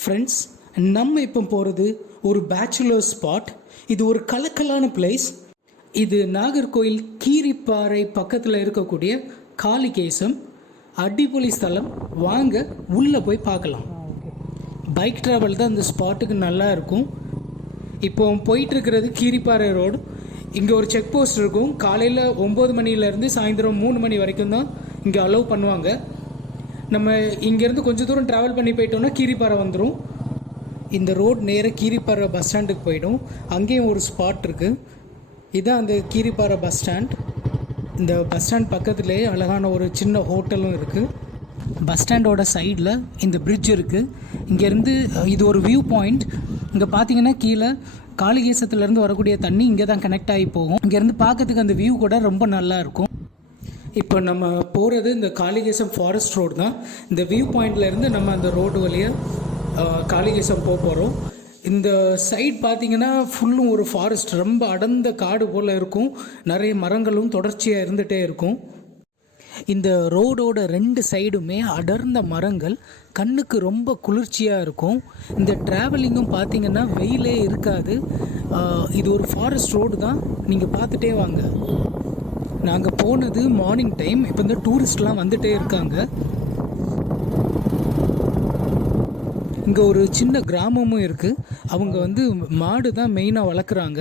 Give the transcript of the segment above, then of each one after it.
Friends, நம்ம இப்போ போகிறது ஒரு பேச்சுலர் ஸ்பாட். இது ஒரு கலக்கலான பிளேஸ். இது நாகர்கோயில் கீரிப்பாறை பக்கத்தில் இருக்கக்கூடிய காளிகேசம். அடிப்பொலி ஸ்தலம். வாங்க உள்ளே போய் பார்க்கலாம். பைக் ட்ராவல் தான் இந்த ஸ்பாட்டுக்கு நல்லா இருக்கும். இப்போ போயிட்டுருக்கிறது கீரிப்பாறை ரோடு. இங்கே ஒரு செக் போஸ்ட் இருக்கும். காலையில் 9 மணிலேருந்து சாயந்தரம் 3 மணி வரைக்கும் தான் இங்கே அலோவ் பண்ணுவாங்க. நம்ம இங்கேருந்து கொஞ்சம் தூரம் ட்ராவல் பண்ணி போயிட்டோம்னா கீரிப்பாறை வந்துடும். இந்த ரோடு நேராக கீரிப்பாறை பஸ் ஸ்டாண்டுக்கு போயிடும். அங்கேயும் ஒரு ஸ்பாட் இருக்குது. இதுதான் அந்த கீரிப்பாறை பஸ் ஸ்டாண்ட். இந்த பஸ் ஸ்டாண்ட் பக்கத்துலேயே அழகான ஒரு சின்ன ஹோட்டலும் இருக்குது. பஸ் ஸ்டாண்டோட சைடில் இந்த பிரிட்ஜ் இருக்குது. இங்கேருந்து இது ஒரு வியூ பாயிண்ட். இங்கே பார்த்தீங்கன்னா கீழே காளிகேசத்துலேருந்து வரக்கூடிய தண்ணி இங்கே தான் கனெக்ட் ஆகி போகும். இங்கேருந்து பார்க்கறதுக்கு அந்த வியூ கூட ரொம்ப நல்லா இருக்கும். இப்போ நம்ம போகிறது இந்த காளிகேசம் ஃபாரஸ்ட் ரோடு தான். இந்த வியூ பாயிண்ட்லேருந்து நம்ம அந்த ரோடு வழியாக காளிகேசம் போகிறோம். இந்த சைட் பார்த்திங்கன்னா ஃபுல்லும் ஒரு ஃபாரஸ்ட், ரொம்ப அடர்ந்த காடு போல் இருக்கும். நிறைய மரங்களும் தொடர்ச்சியாக இருந்துகிட்டே இருக்கும். இந்த ரோடோட 2 சைடுமே அடர்ந்த மரங்கள், கண்ணுக்கு ரொம்ப குளிர்ச்சியாக இருக்கும். இந்த ட்ராவலிங்கும் பார்த்திங்கன்னா வெயிலே இருக்காது. இது ஒரு ஃபாரஸ்ட் ரோடு தான். நீங்கள் பார்த்துட்டே வாங்க. நாங்கள் போனது மார்னிங் டைம். இப்போ இந்த டூரிஸ்ட்லாம் வந்துகிட்டே இருக்காங்க. இங்கே ஒரு சின்ன கிராமமும் இருக்குது. அவங்க மாடு தான் மெயினாக வளர்க்குறாங்க.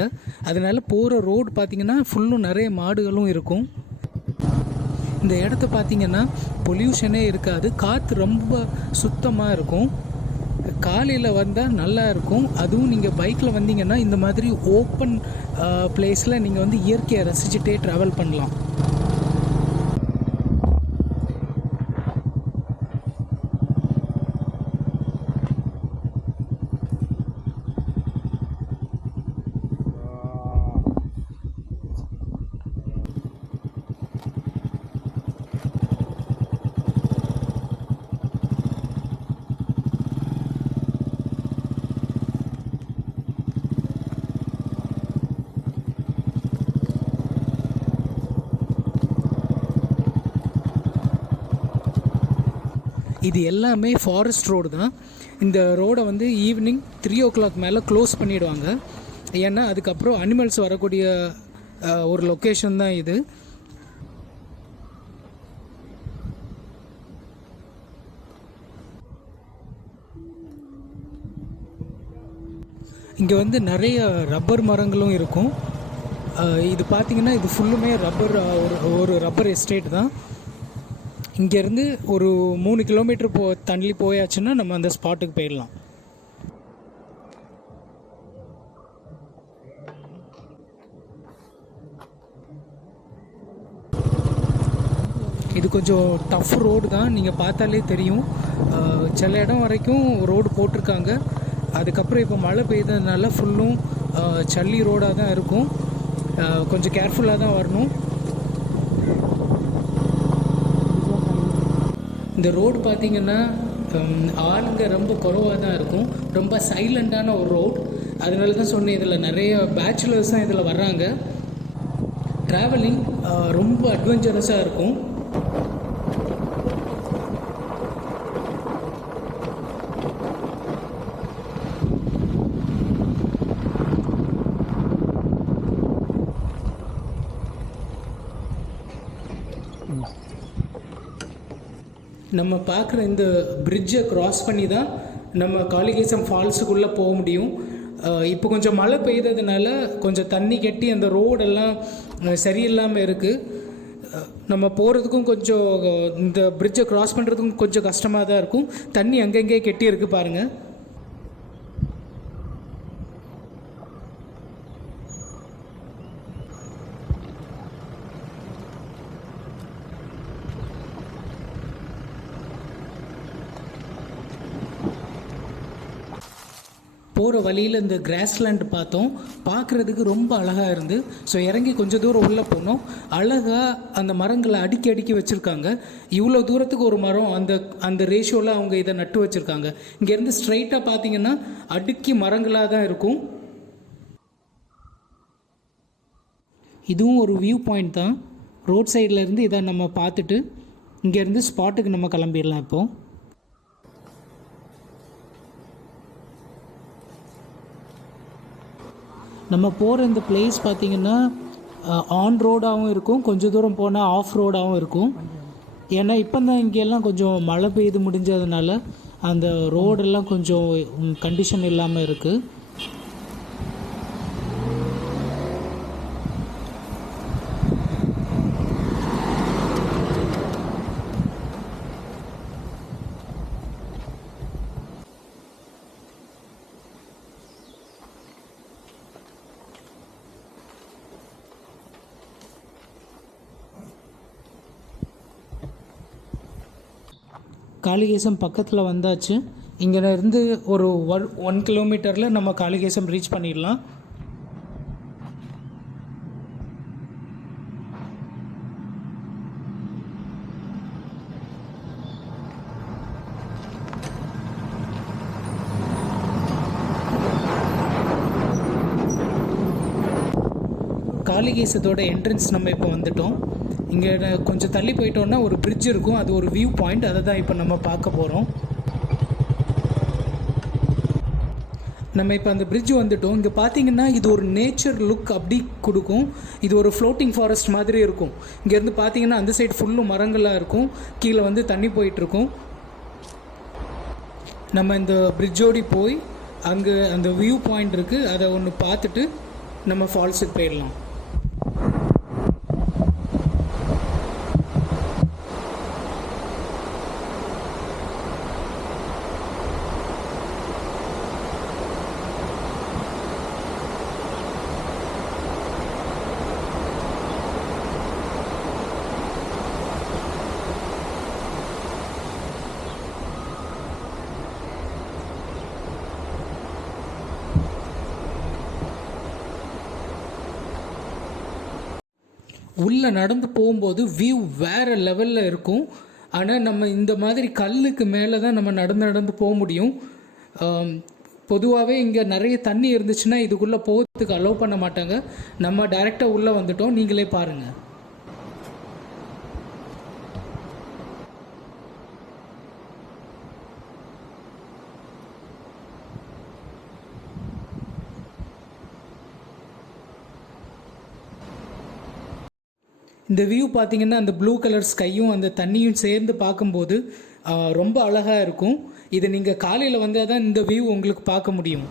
அதனால் போகிற ரோடு பார்த்திங்கன்னா ஃபுல்லும் நிறைய மாடுகளும் இருக்கும். இந்த இடத்த பார்த்திங்கன்னா பொல்யூஷனே இருக்காது. காற்று ரொம்ப சுத்தமாக இருக்கும். காலையில் வந்தால் நல்லா இருக்கும். அதுவும் நீங்கள் பைக்கில் வந்தீங்கன்னா இந்த மாதிரி ஓப்பன் பிளேஸில் நீங்கள் இயற்கையை ரசிச்சுட்டே ட்ராவல் பண்ணலாம். இது எல்லாமே ஃபாரஸ்ட் ரோடு தான். இந்த ரோடை ஈவினிங் 3 o'clock மேலே க்ளோஸ் பண்ணிவிடுவாங்க. ஏன்னா அதுக்கப்புறம் அனிமல்ஸ் வரக்கூடிய ஒரு லொக்கேஷன் தான் இது. இங்கே நிறைய ரப்பர் மரங்களும் இருக்கும். இது பார்த்திங்கன்னா இது ஃபுல்லுமே ரப்பர், ஒரு ரப்பர் எஸ்டேட் தான். இங்கேருந்து ஒரு 3 கிலோமீட்டர் தள்ளி போயாச்சுன்னா நம்ம அந்த ஸ்பாட்டுக்கு போயிடலாம். இது கொஞ்சம் டஃப் ரோடு தான். நீங்கள் பார்த்தாலே தெரியும். சில இடம் வரைக்கும் ரோடு போட்டிருக்காங்க. அதுக்கப்புறம் இப்போ மழை பெய்ததுனால ஃபுல்லும் சல்லி ரோடாக தான் இருக்கும். கொஞ்சம் கேர்ஃபுல்லாக தான் வரணும். இந்த ரோடு பார்த்திங்கன்னா ஆளுங்க ரொம்ப குறைவாக தான் இருக்கும். ரொம்ப சைலண்டான ஒரு ரோடு. அதனால தான் சொன்னேன், இதில் நிறைய பேச்சுலர்ஸ் தான் இதில் வர்றாங்க. ட்ராவலிங் ரொம்ப அட்வென்ச்சரஸாக இருக்கும். நம்ம பார்க்குற இந்த பிரிட்ஜை க்ராஸ் பண்ணி தான் நம்ம காளிகேசம் ஃபால்ஸுக்குள்ளே போக முடியும். இப்போ கொஞ்சம் மழை பெய்ததுனால கொஞ்சம் தண்ணி கட்டி அந்த ரோடெல்லாம் சரியில்லாமல் இருக்குது. நம்ம போகிறதுக்கும் கொஞ்சம் இந்த பிரிட்ஜை க்ராஸ் பண்ணுறதுக்கும் கொஞ்சம் கஷ்டமாக தான் இருக்கும். தண்ணி அங்கங்கே கெட்டி இருக்குது பாருங்கள். போகிற வழியில் இந்த கிராஸ்லேண்ட் பார்த்தோம். பார்க்குறதுக்கு ரொம்ப அழகாக இருந்து. ஸோ இறங்கி கொஞ்சம் தூரம் உள்ளே போனோம். அழகாக அந்த மரங்களை அடுக்கி அடுக்கி வச்சுருக்காங்க. இவ்வளோ தூரத்துக்கு ஒரு மரம், அந்த ரேஷியோவில் அவங்க இதை நட்டு வச்சுருக்காங்க. இங்கேருந்து ஸ்ட்ரைட்டாக பார்த்தீங்கன்னா அடுக்கி மரங்களாக தான் இருக்கும். இதுவும் ஒரு வியூ பாயிண்ட் தான். ரோட் சைடில் இருந்து இதை நம்ம பார்த்துட்டு இங்கேருந்து ஸ்பாட்டுக்கு நம்ம கிளம்பிடலாம். இப்போது நம்ம போகிற இந்த பிளேஸ் பார்த்திங்கன்னா ஆன் ரோடாகவும் இருக்கும், கொஞ்சம் தூரம் போனால் ஆஃப் ரோடாகவும் இருக்கும். ஏன்னா இப்போ தான் இங்கெல்லாம் கொஞ்சம் மழை பெய்து முடிஞ்சதுனால அந்த ரோடெல்லாம் கொஞ்சம் கண்டிஷன் இல்லாமல் இருக்குது. காளிகேசம் பக்கத்தில் வந்தாச்சு. இங்கே இருந்து ஒரு 1 கிலோமீட்டரில் நம்ம காளிகேசம் ரீச் பண்ணிடலாம். காளிகேசத்தோட என்ட்ரன்ஸ் நம்ம இப்போ வந்துட்டோம். இங்கே கொஞ்சம் தள்ளி போயிட்டோன்னா ஒரு பிரிட்ஜ் இருக்கும், அது ஒரு வியூ பாயிண்ட், அதை தான் இப்போ நம்ம பார்க்க போகிறோம். நம்ம இப்போ அந்த பிரிட்ஜ் வந்துட்டோம். இங்கே பார்த்தீங்கன்னா இது ஒரு நேச்சர் லுக் அப்படி கொடுக்கும். இது ஒரு ஃப்ளோட்டிங் ஃபாரஸ்ட் மாதிரி இருக்கும். இங்கேருந்து பார்த்தீங்கன்னா அந்த சைடு ஃபுல்லும் மரங்களாக இருக்கும், கீழே வந்து தண்ணி போயிட்டுருக்கும். நம்ம இந்த பிரிட்ஜோடி போய் அங்கே அந்த வியூ பாயிண்ட் இருக்குது, அதை ஒன்று பார்த்துட்டு நம்ம ஃபால்ஸுக்கு போயிடலாம். உள்ளே நடந்து போகும்போது வியூ வேறு லெவலில் இருக்கும். ஆனால் நம்ம இந்த மாதிரி கல்லுக்கு மேலே தான் நம்ம நடந்து போக முடியும். பொதுவாகவே இங்கே நிறைய தண்ணி இருந்துச்சுன்னா இதுக்குள்ளே போகிறதுக்கு அலோவ் பண்ண மாட்டாங்க. நம்ம டைரெக்டாக உள்ளே வந்துட்டோம், நீங்களே பாருங்கள். இந்த வியூ பார்த்திங்கன்னா அந்த ப்ளூ கலர் ஸ்கையும் அந்த தண்ணியும் சேர்ந்து பார்க்கும்போது ரொம்ப அழகாக இருக்கும். இது நீங்கள் காலையில் வந்தால் தான் இந்த வியூ உங்களுக்கு பார்க்க முடியும்.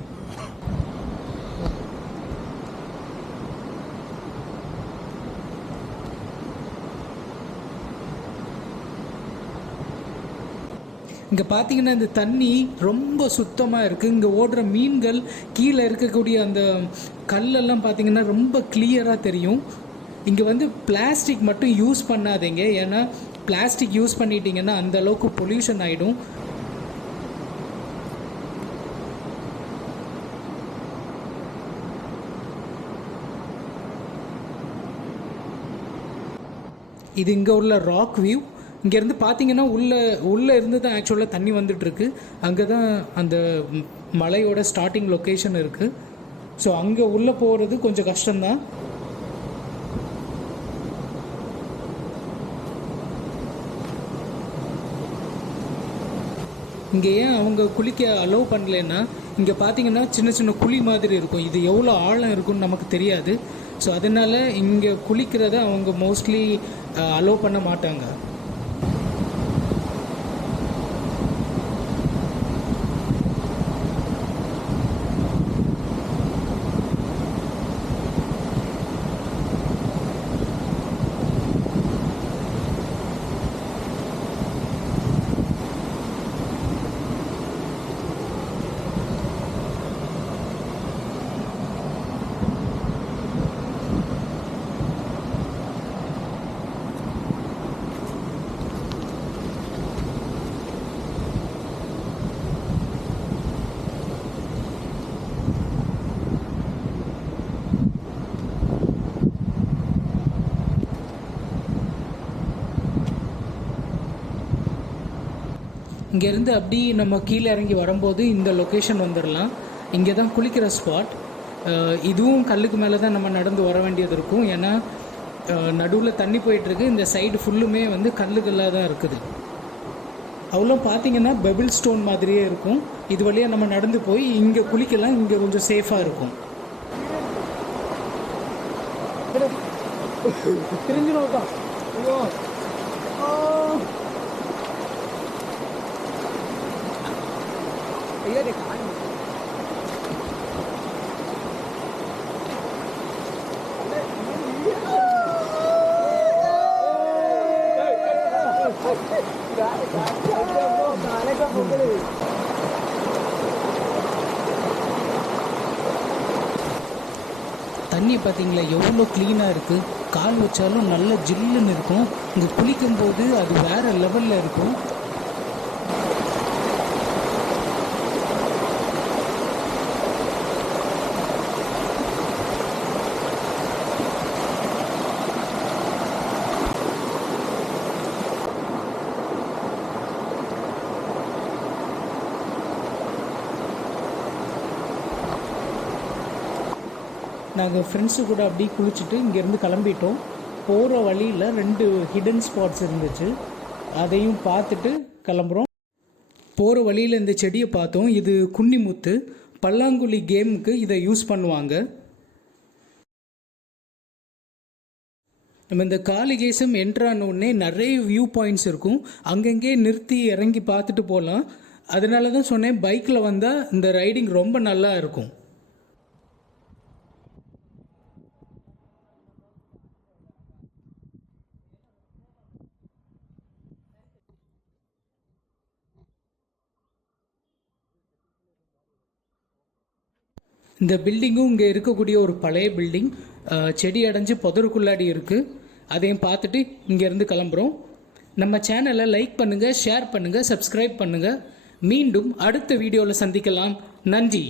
இங்கே பார்த்தீங்கன்னா இந்த தண்ணி ரொம்ப சுத்தமாக இருக்குது. இங்கே ஓடுற மீன்கள், கீழே இருக்கக்கூடிய அந்த கல்லெல்லாம் பார்த்தீங்கன்னா ரொம்ப கிளியராக தெரியும். இங்கே வந்து பிளாஸ்டிக் மட்டும் யூஸ் பண்ணாதீங்க, ஏன்னா பிளாஸ்டிக் யூஸ் பண்ணிட்டீங்கன்னா அந்த அளவுக்கு பொல்யூஷன் ஆகிடும். இது இங்கே உள்ள ராக் வியூ. இங்கேருந்து பார்த்தீங்கன்னா உள்ளே இருந்து தான் ஆக்சுவலாக தண்ணி வந்துட்டுருக்கு. அங்கே தான் அந்த மலையோட ஸ்டார்டிங் லொக்கேஷன் இருக்குது. ஸோ அங்கே உள்ளே போகிறது கொஞ்சம் கஷ்டம்தான். இங்கே ஏன் அவங்க குளிக்க அலோவ் பண்ணலன்னா, இங்கே பார்த்தீங்கன்னா சின்ன சின்ன குழி மாதிரி இருக்கும். இது எவ்வளோ ஆழம் இருக்குன்னு நமக்கு தெரியாது. ஸோ அதனால் இங்கே குளிக்கிறத அவங்க மோஸ்ட்லி அலோவ் பண்ண மாட்டாங்க. இங்கேருந்து அப்படி நம்ம கீழே இறங்கி வரும்போது இந்த லொக்கேஷன் வந்துடலாம். இங்கே தான் குளிக்கிற ஸ்பாட். இதுவும் கல்லுக்கு மேலே தான் நம்ம நடந்து வர வேண்டியது இருக்கும். ஏன்னா நடுவில் தண்ணி போயிட்டுருக்கு. இந்த சைடு ஃபுல்லுமே வந்து கல்லுகளாக தான் இருக்குது. அவ்வளோ பார்த்தீங்கன்னா பெபிள் ஸ்டோன் மாதிரியே இருக்கும். இது வழியாக நம்ம நடந்து போய் இங்கே குளிக்கலாம். இங்கே கொஞ்சம் சேஃபாக இருக்கும். തിരിഞ്ഞു നോക്കാം. അയ്യോ അയ്യോ தண்ணி பார்த்தீங்களா எவ்வளோ க்ளீனாக இருக்குது. கால் வச்சாலும் நல்ல ஜில்லுன்னு இருக்கும். இங்கே குளிக்கும்போது அது வேறு லெவலில் இருக்கும். நாங்கள் ஃப்ரெண்ட்ஸு கூட அப்படியே குளிச்சுட்டு இங்கேருந்து கிளம்பிட்டோம். போகிற வழியில் 2 ஹிடன் ஸ்பாட்ஸ் இருந்துச்சு, அதையும் பார்த்துட்டு கிளம்புறோம். போகிற வழியில் இந்த செடியை பார்த்தோம். இது குன்னிமுத்து. பல்லாங்குழி கேமுக்கு இதை யூஸ் பண்ணுவாங்க. நம்ம இந்த காளிகேசம் என்ட்ரானோடனே நிறைய வியூ பாயிண்ட்ஸ் இருக்கும். அங்கங்கே நிறுத்தி இறங்கி பார்த்துட்டு போகலாம். அதனால தான் சொன்னேன், பைக்கில் வந்தால் இந்த ரைடிங் ரொம்ப நல்லா இருக்கும். இந்த பில்டிங்கும் இங்கே இருக்கக்கூடிய ஒரு பழைய பில்டிங். செடி அடைஞ்சு புதருக்குள்ளாடி இருக்குது. அதையும் பார்த்துட்டு இங்கேருந்து கிளம்புறோம். நம்ம சேனலை லைக் பண்ணுங்கள், ஷேர் பண்ணுங்கள், சப்ஸ்கிரைப் பண்ணுங்கள். மீண்டும் அடுத்த வீடியோவில் சந்திக்கலாம். நன்றி.